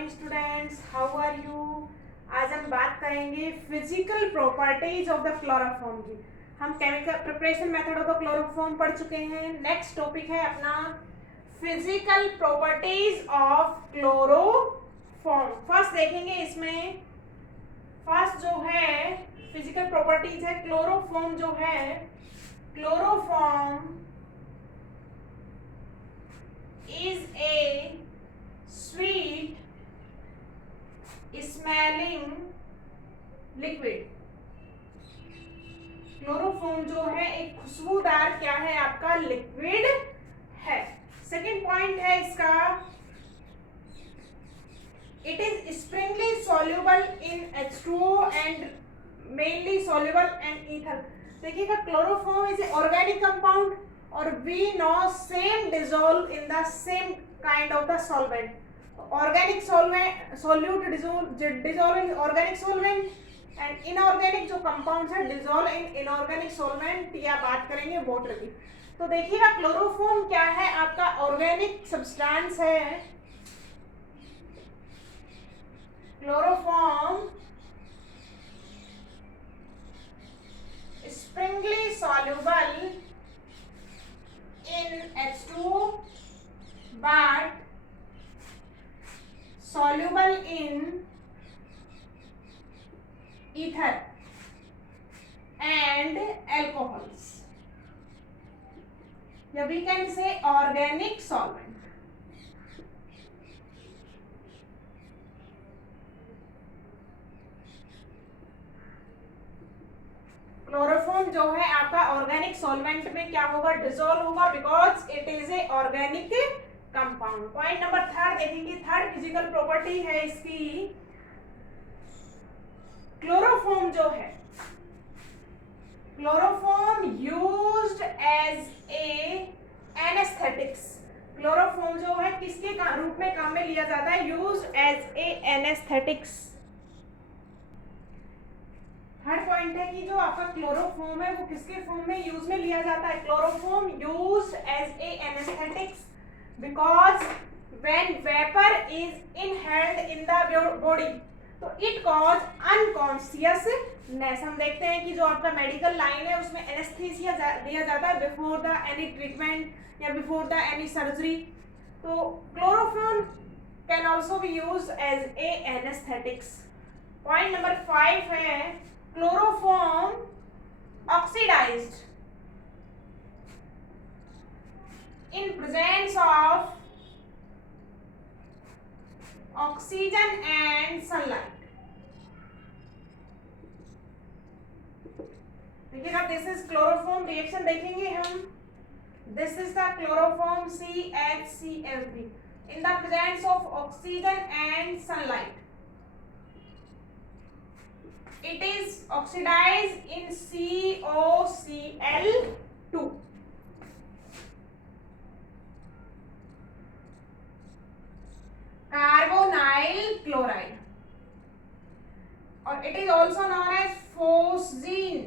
Morning students, how are you. आज हम बात करेंगे physical properties of the chloroform की। हम chemical preparation method of the chloroform पढ़ चुके हैं। नेक्स्ट टॉपिक है अपना physical properties of chloroform. First देखेंगे इसमें, फर्स्ट जो है फिजिकल प्रॉपर्टीज है क्लोरोफॉर्म। जो है chloroform is a sweet smelling liquid। Chloroform जो है एक खुशबूदार क्या है आपका लिक्विड है। सेकेंड पॉइंट है इसका, it is Sprüngli soluble in H2O and mainly soluble in ether। देखिएगा chloroform is a organic compound और we know same dissolve in the same kind of the solvent। organic solvent solute dissolve in organic solvent and inorganic जो compounds है dissolve in inorganic solvent। या बात करेंगे water की। तो देखिएगा chloroform क्या है आपका ऑर्गेनिक सब्सटेंस है। Chloroform springly soluble in H2O but soluble in ether and alcohols। या we can say organic solvent। Chloroform जो है आपका ऑर्गेनिक सॉल्वेंट में क्या होगा, डिसॉल्व होगा, because it is a organic compound. Point number third देखेंगे, थर्ड फिजिकल प्रॉपर्टी है इसकी, क्लोरोफॉर्म जो है chloroform used as a anaesthetics. Chloroform जो है किसके रूप में काम में लिया जाता है, used as a anaesthetics. Third point है कि जो आपका क्लोरोफॉर्म है वो किसके फॉर्म में यूज में लिया जाता है, chloroform used as a anaesthetics because when vapour is inhaled in the body तो इट कॉज अनकॉन्शियसनेस। हम देखते हैं कि जो आपका मेडिकल लाइन है उसमें एनेस्थीसिया दिया जाता है बिफोर द एनी ट्रीटमेंट या बिफोर द एनी सर्जरी। तो chloroform can also be use as a anaesthetics. Point number 5 है, chloroform oxidized in presence of oxygen and sunlight। देखिएगा दिस इज क्लोरोफॉर्म, रिएक्शन देखेंगे हम। This is the chloroform CHCl3 in the presence of oxygen and sunlight। It is oxidized in COCl2। Carbonyl chloride और it is also known as phosgene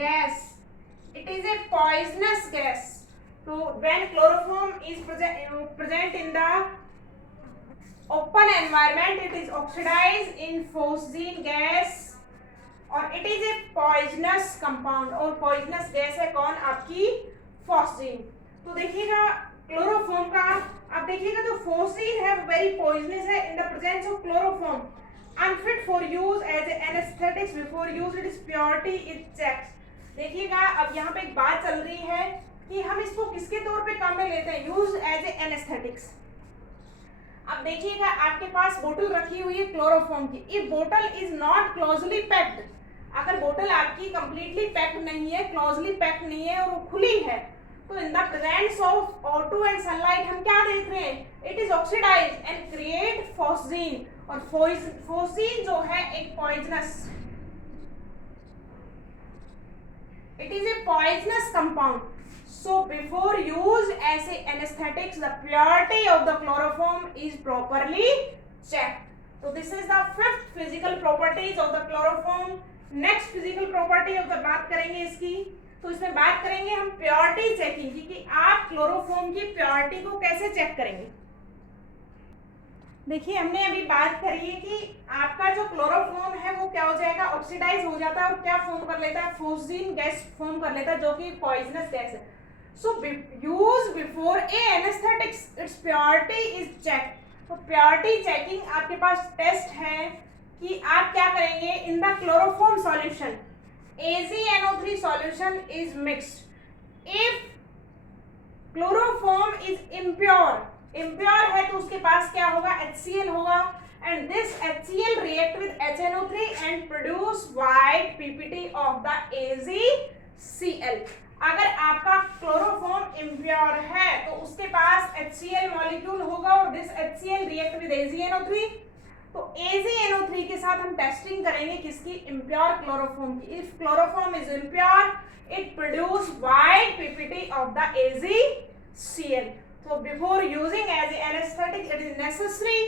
gas। It is a poisonous gas। So when chloroform is present in the open environment it is oxidized in phosgene gas और it is a poisonous compound और poisonous gas है कौन, आपकी phosgene। तो देखिएगा chloroform का, अब देखिएगा जो phosgene है वो वेरी पॉइजनस है। In the presence of chloroform unfit for use as anaesthetics before use it is purity is checked. देखिएगा अब यहाँ पे एक बात चल रही है कि हम इसको किसके तौर पे काम में लेते हैं, यूज एज ए एनेस्थेटिक्स। अब देखिएगा आपके पास बोतल रखी हुई है क्लोरोफॉर्म की, इफ बोतल इज नॉट क्लोजली पैक्ड, अगर बोतल आपकी कंप्लीटली पैक्ड नहीं है, क्लोजली पैक्ड नहीं है और वो खुली है, तो in the presence of O2 and sunlight हम क्या देख रहे हैं, it is oxidise and create phosgene. और फॉस्जीन जो है एक poisonous, it is a poisonous compound. So before use as a anesthetics, the purity of the chloroform is properly checked। So this is the fifth physical properties of the chloroform। Next physical property of the बात करेंगे इसकी, तो इसमें बात करेंगे हम purity checking की कि आप क्लोरोफॉर्म की प्योरिटी को कैसे चेक करेंगे। देखिए हमने अभी बात करी है कि आपका जो क्लोरोफॉर्म है वो क्या हो जाएगा, ऑक्सीडाइज हो जाता है और क्या फॉर्म कर लेता है, फोस्जीन गैस फॉर्म कर लेता है जो कि पॉइजनस गैस है. So use before a anaesthetics it's purity is check. तो प्योरिटी चेकिंग आपके पास टेस्ट है कि आप क्या करेंगे, in the chloroform solution AgNO3 solution is mixed. If chloroform is impure है तो उसके पास क्या होगा, HCl होगा, and this HCl react with HNO3 and produce white PPT of the AgCl. अगर आपका क्लोरोफॉर्म इम्प्योर है तो उसके पास HCl मॉलिक्यूल होगा और this HCl react with AgNO3. तो AgNO3 के साथ हम टेस्टिंग करेंगे किसकी, इम्प्योर क्लोरोफॉर्म की. If chloroform is impure it produce white PPT of the AgCl. So before using as an anesthetic, it is necessary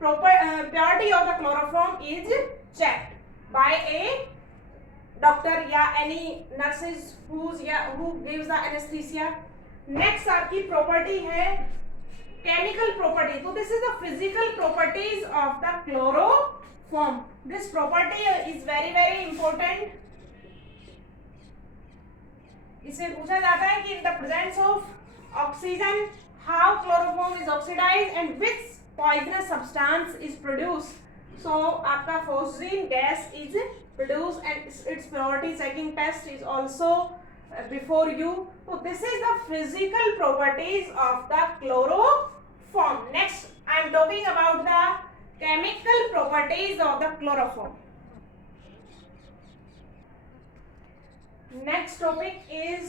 proper purity of the chloroform is checked by a doctor या any nurses who gives the anesthesia. Next आपकी property है chemical property. So this is the physical properties of the chloroform. This property is very important. इसमें पूछा जाता है कि in the presence of oxygen how chloroform is oxidised and which poisonous substance is produce. So आपका phosgene gas is produce and its purity checking test is also before you. तो this is the physical properties of the chloroform. Next I am talking about the chemical properties of the chloroform. Next topic is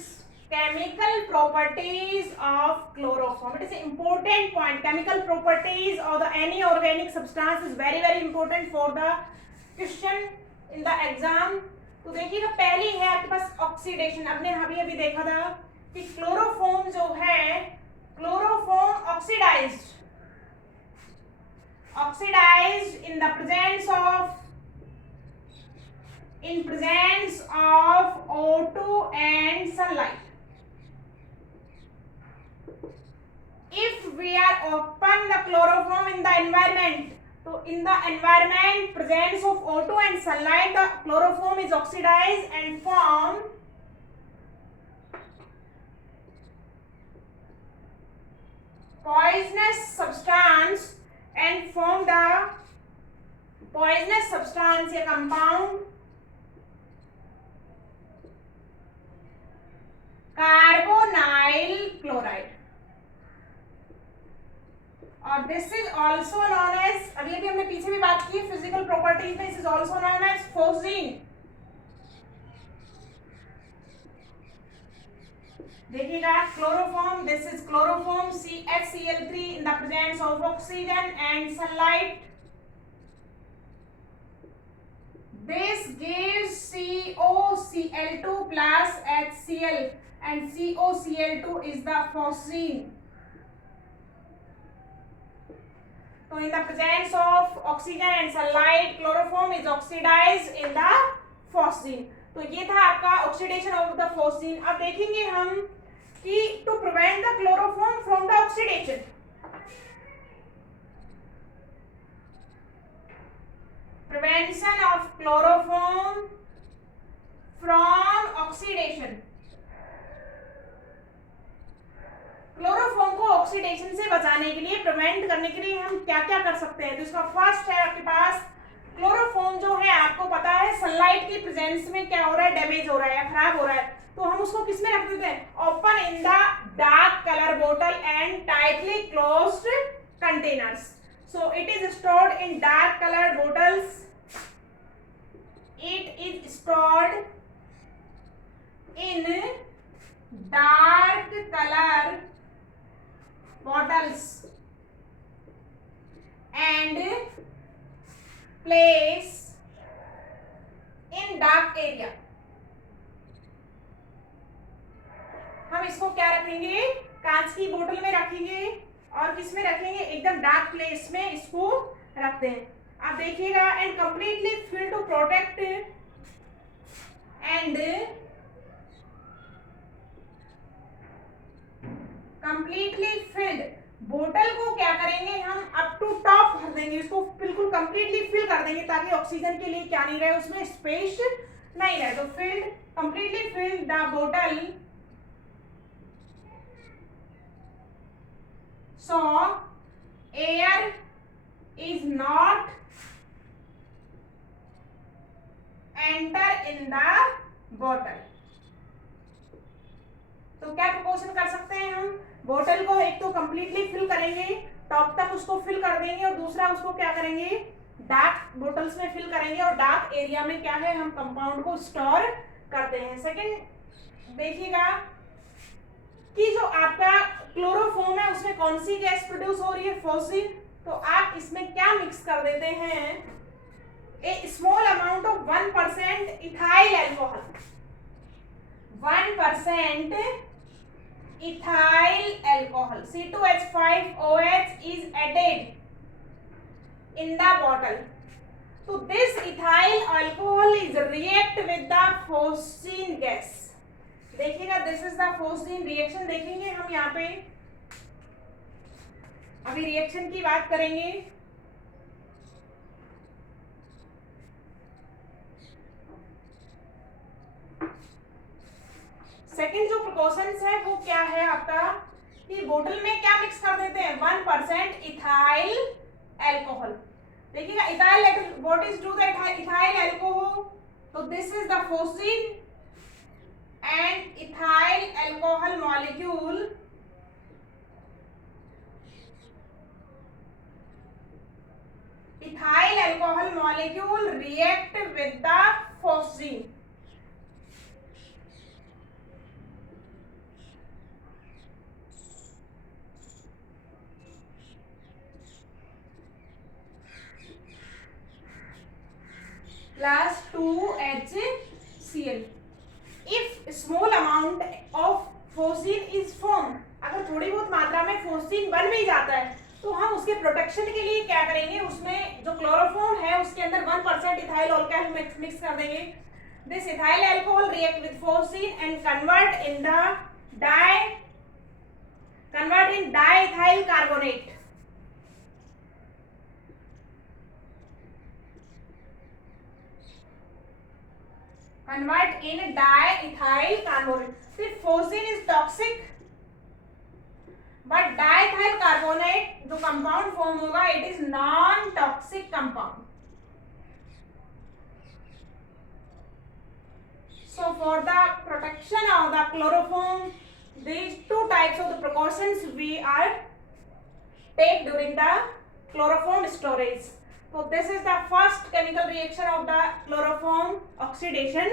chemical properties of chloroform. It is an important point. Chemical properties of the any organic substance is very important for the question in the exam. तो देखिएगा पहली है आपके पास oxidation. आपने अभी देखा था कि क्लोरोफॉर्म जो है, chloroform oxidised in presence of O2 and sunlight. If we are open the chloroform in the environment, so in the environment presence of O2 and sunlight, the chloroform is oxidized and form poisonous substance and form the poisonous substance, a compound carbonyl chloride. और this is also known as, अभी हमने पीछे भी बात की physical properties में, this is also known as phosgene. देखिएगा chloroform, this is chloroform CHCl3 in the presence of oxygen and sunlight. This gives COCl2 plus HCl and COCl2 is the phosgene. So in the presence of oxygen and sunlight, chloroform is oxidized in the phosgene. तो ये था आपका oxidation of the phosgene. अब देखेंगे हम कि to prevent the chloroform from the oxidation, prevention of chloroform from oxidation. Chloroform को oxidation से बचाने के लिए, प्रिवेंट करने के लिए हम क्या क्या कर सकते हैं. तो इसका फर्स्ट है आपके पास, क्लोरोफॉर्म जो है आपको पता है सनलाइट की प्रेजेंस में क्या हो रहा है, डैमेज हो रहा है या खराब हो रहा है. तो हम उसको किस में रख देते हैं, open in the dark colour बोतल and tightly closed containers. So it is stored in dark colored bottles. It is stored in dark color bottles and place in dark area. हम इसको क्या रखेंगे, कांच की बोतल में रखेंगे और किस में रखेंगे, एकदम डार्क प्लेस में इसको रखते हैं. आप देखिएगा and completely fill to protect and completely filled बोतल को क्या करेंगे हम अप टू टॉप भर देंगे, इसको बिल्कुल कंप्लीटली फिल कर देंगे ताकि ऑक्सीजन के लिए क्या नहीं रहे, उसमें स्पेस नहीं रहे। तो फिल्ड, कंप्लीटली फिल्ड द बोतल so air is not enter in the bottle। तो क्या प्रिकॉशन कर सकते हैं हम, बोतल को एक तो कंप्लीटली फिल करेंगे, टॉप तक उसको फिल कर देंगे, और दूसरा उसको क्या करेंगे, डार्क बोटल्स में फिल करेंगे और डार्क एरिया में क्या है हम कंपाउंड को स्टोर करते हैं। सेकंड देखिएगा कि जो आपका क्लोरोफॉर्म है उसमें कौन सी गैस प्रोड्यूस हो रही है, फॉस्फीन। तो आप इसमें क्या मिक्स कर देते हैं, a small amount of 1% ethyl alcohol, 1% ethyl alcohol C2H5OH is added in the bottle। So this ethyl alcohol is react with the phosgene gas। देखिएगा this is the phosgene reaction, देखेंगे हम यहाँ पे अभी रिएक्शन की बात करेंगे। सेकेंड जो प्रिकॉशंस है वो क्या है आपका कि बोतल में क्या मिक्स कर देते हैं, 1% इथाइल अल्कोहल। देखिएगा ethyl, what is do the ethyl alcohol, तो this is the phosgene and ethyl alcohol molecule react with the phosgene। plus 2HCl। If small amount of phosgene is formed, अगर थोड़ी बहुत मात्रा में phosgene बन भी जाता है तो हम उसके प्रोटेक्शन के लिए क्या करेंगे, उसमें जो क्लोरोफॉर्म है उसके अंदर 1% इथाइल अल्कोहल मिक्स कर देंगे। This ethyl alcohol react with phosgene and convert in diethyl carbonate। Convert in diethyl carbonate। So phosgene is toxic, but diethyl carbonate जो कंपाउंड फॉर्म होगा it is non toxic compound। So for the protection of the chloroform, these two types of the precautions we are take during the chloroform storage। So this is the first chemical reaction of the chloroform oxidation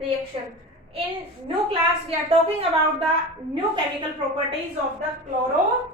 reaction। In new class we are talking about the new chemical properties of the chloroform।